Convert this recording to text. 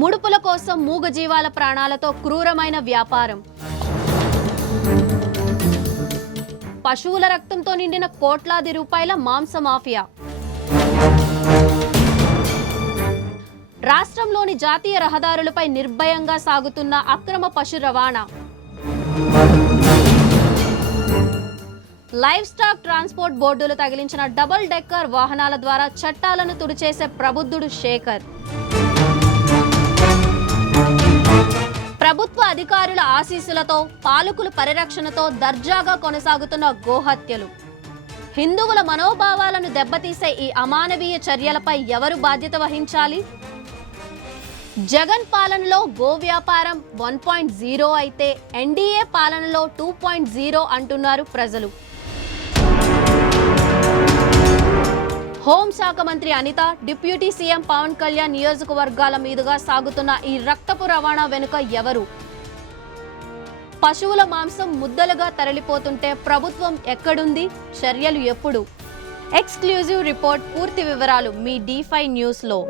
ముడుపుల కోసం మూగజీవాల ప్రాణాలతో క్రూరమైన వ్యాపారం. పశువుల రక్తంతో నిండిన కోట్లాది రూపాయల మాంస మాఫియా. రాష్ట్రంలోని జాతీయ రహదారులపై నిర్భయంగా సాగుతున్న అక్రమ పశు రవాణా. లైవ్ స్టాక్ ట్రాన్స్పోర్ట్ బోర్డులు తగిలించిన డబుల్ డెక్కర్ వాహనాల ద్వారా చట్టాలను తుడిచేసే ప్రబుద్ధుడు శేఖర్. ప్రభుత్వ అధికారుల ఆశీస్సులతో పాలకుల పరిరక్షణతో దర్జాగా కొనసాగుతున్న గోహత్యలు. హిందువుల మనోభావాలను దెబ్బతీసే ఈ అమానవీయ చర్యలపై ఎవరు బాధ్యత వహించాలి? జగన్ పాలనలో గో వ్యాపారం 1.0 అయితే ఎన్డీఏ పాలనలో 2.0 అంటున్నారు ప్రజలు. హోంశాఖ మంత్రి అనిత, డిప్యూటీ సీఎం పవన్ కళ్యాణ్ నియోజకవర్గాల మీదుగా సాగుతున్న ఈ రక్తపు రవాణా వెనుక ఎవరు? పశువుల మాంసం ముద్దలుగా తరలిపోతుంటే ప్రభుత్వం ఎక్కడుంది? చర్యలు ఎప్పుడు? Exclusive report. పూర్తి వివరాలు మీ D5 న్యూస్లో.